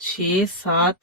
6-7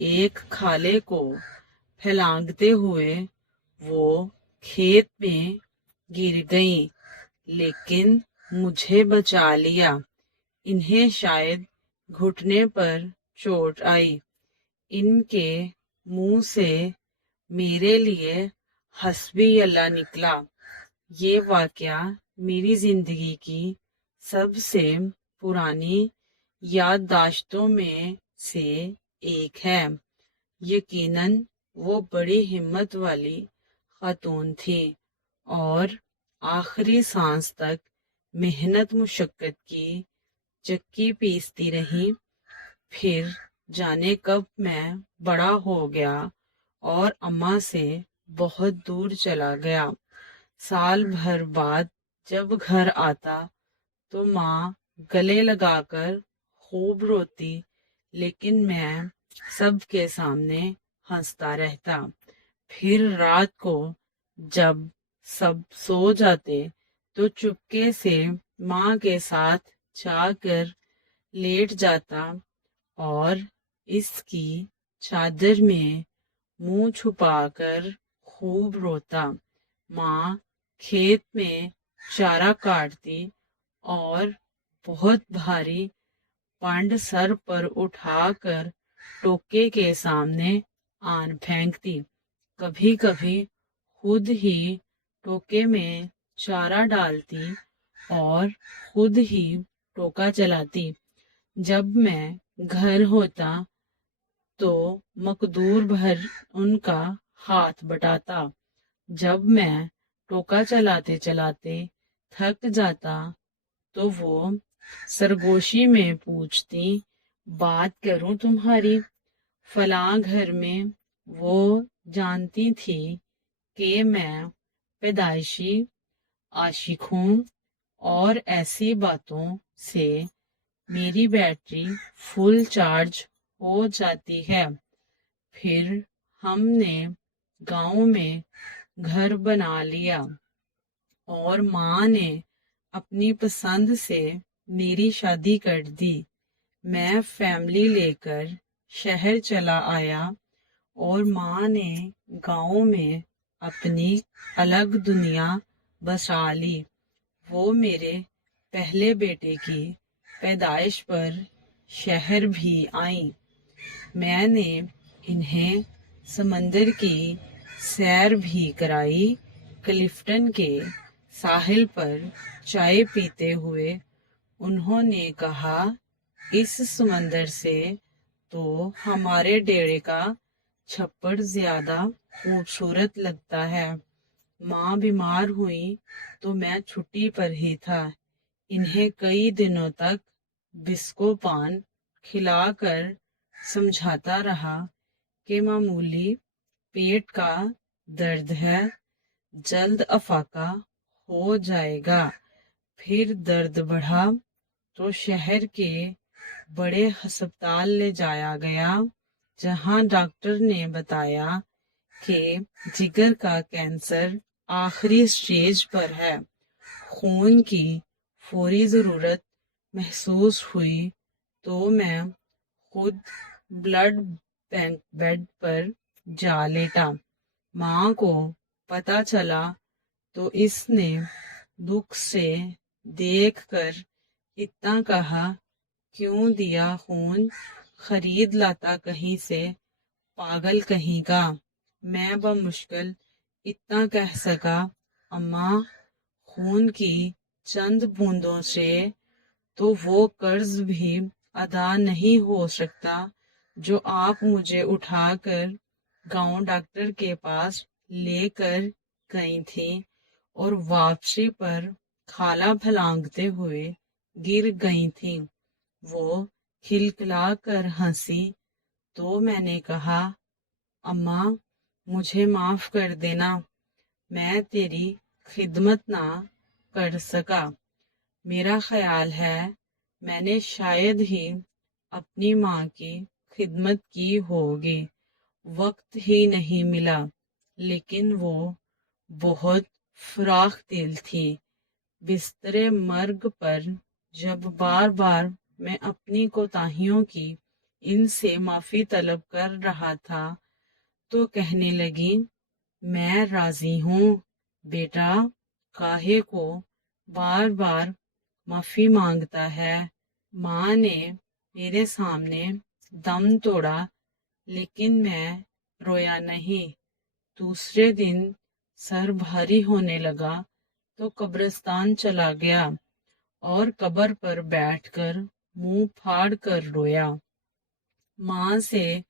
ایک کھالے کو پھیلانگتے ہوئے وہ کھیت میں گر گئیں، لیکن مجھے بچا لیا۔ انہیں شاید گھٹنے پر چوٹ آئی۔ ان کے منہ سے میرے لیے حسبی اللہ نکلا۔ یہ واقعہ میری زندگی کی سب سے پرانی یادداشتوں میں سے ایک ہے۔ یقیناً وہ بڑی ہمت والی خاتون تھی اور آخری سانس تک محنت مشقت کی چکی پیستی رہی۔ پھر جانے کب میں بڑا ہو گیا اور اماں سے بہت دور چلا گیا۔ سال بھر بعد جب گھر آتا تو ماں گلے لگا کر خوب روتی، لیکن میں سب کے سامنے ہنستا رہتا۔ پھر رات کو جب سب سو جاتے تو چپکے سے ماں کے ساتھ جا کر لیٹ جاتا اور اس کی چادر میں منہ چھپا کر خوب روتا۔ ماں کھیت میں چارہ کاٹتی اور بہت بھاری پانڈ سر پر اٹھا کر ٹوکے کے سامنے آن پھینکتی۔ کبھی کبھی خود ہی ٹوکے میں چارہ ڈالتی اور خود ہی ٹوکا چلاتی۔ جب میں گھر ہوتا تو مقدور بھر ان کا ہاتھ بٹاتا۔ جب میں ٹوکا چلاتے چلاتے تھک جاتا تو وہ سرگوشی میں پوچھتی، بات کروں تمہاری؟ فلاں گھر میں وہ جانتی تھی کہ میں پیدائشی عاشق ہوں اور ایسی باتوں سے میری بیٹری فل چارج ہو جاتی ہے۔ پھر ہم نے گاؤں میں گھر بنا لیا اور ماں نے اپنی پسند سے میری شادی کر دی۔ میں فیملی لے کر شہر چلا آیا اور ماں نے گاؤں میں اپنی الگ دنیا بسا لی۔ وہ میرے پہلے بیٹے کی پیدائش پر شہر بھی آئیں۔ میں نے انہیں سمندر کی سیر بھی کرائی۔ کلفٹن کے ساحل پر چائے پیتے ہوئے انہوں نے کہا، اس سمندر سے تو ہمارے ڈیرے کا چھپڑ زیادہ خوبصورت لگتا ہے۔ ماں بیمار ہوئی تو میں چھٹی پر ہی تھا۔ انہیں کئی دنوں تک بسکو پان کھلا کر سمجھاتا رہا کہ معمولی پیٹ کا درد ہے، جلد افاقہ ہو جائے گا۔ پھر درد بڑھا تو شہر کے بڑے ہسپتال لے جایا گیا، جہاں ڈاکٹر نے بتایا کہ جگر کا کینسر آخری سٹیج پر ہے۔ خون کی فوری ضرورت محسوس ہوئی تو میں خود بلڈ بینک بیڈ پر جا لیٹا۔ ماں کو پتہ چلا تو اس نے دکھ سے دیکھ کر اتنا کہا، کیوں دیا خون؟ خرید لاتا کہیں سے، پاگل کہیں کا۔ میں بمشکل اتنا کہہ سکا، اماں، خون کی چند بوندوں سے تو وہ قرض بھی ادا نہیں ہو سکتا جو آپ مجھے اٹھا کر گاؤں ڈاکٹر کے پاس لے کر گئی تھیں اور واپسی پر کھالا پھلانگتے ہوئے گر گئی تھیں۔ وہ کھلکھلا کر ہنسی تو میں نے کہا، اماں، مجھے معاف کر دینا، میں تیری خدمت نہ کر سکا۔ میرا خیال ہے میں نے شاید ہی اپنی ماں کی خدمت کی ہوگی، وقت ہی نہیں ملا۔ لیکن وہ بہت فراخ دل تھی۔ بستر مرگ پر جب بار بار میں اپنی کوتاہیوں کی ان سے معافی طلب کر رہا تھا تو کہنے لگی میں راضی ہوں بیٹا، کاہے کو بار بار معافی مانگتا ہے۔ ماں نے میرے سامنے دم توڑا لیکن میں رویا نہیں۔ دوسرے دن سر بھاری ہونے لگا تو قبرستان چلا گیا اور قبر پر بیٹھ کر منہ پھاڑ کر رویا۔ ماں سے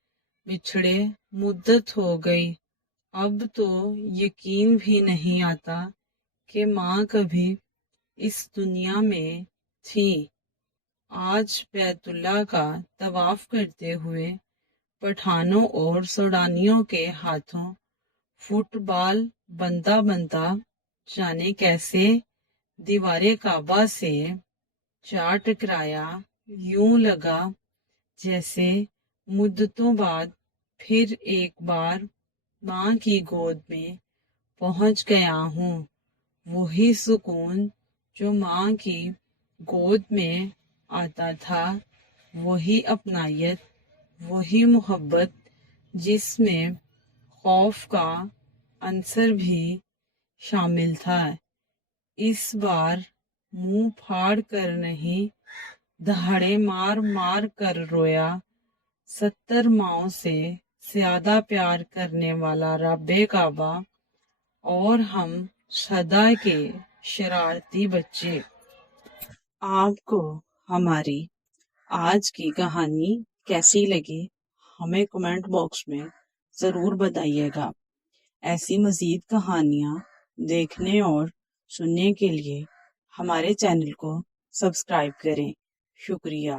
بچھڑے مدت ہو گئی، اب تو یقین بھی نہیں آتا کہ ماں کبھی اس دنیا میں تھی۔ آج بیت اللہ کا طواف کرتے ہوئے پٹھانوں اور سوڈانیوں کے ہاتھوں فٹ بال بنتا بنتا جانے کیسے دیوار کعبہ سے جا ٹکرایا، یوں لگا جیسے مدتوں بعد پھر ایک بار ماں کی گود میں پہنچ گیا ہوں۔ وہی سکون جو ماں کی گود میں آتا تھا، وہی اپنائیت، وہی محبت جس میں خوف کا عنصر بھی شامل تھا، اس بار منہ پھاڑ کر نہیں، دہاڑے مار مار کر رویا۔ 70 ماؤں سے زیادہ پیار کرنے والا رب کعبہ اور ہم صدا کے شرارتی بچے۔ آپ کو ہماری آج کی کہانی کیسی لگی ہمیں کمنٹ باکس میں ضرور بتائیے گا۔ ایسی مزید کہانیاں دیکھنے اور سننے کے لیے ہمارے چینل کو سبسکرائب کریں۔ شکریہ۔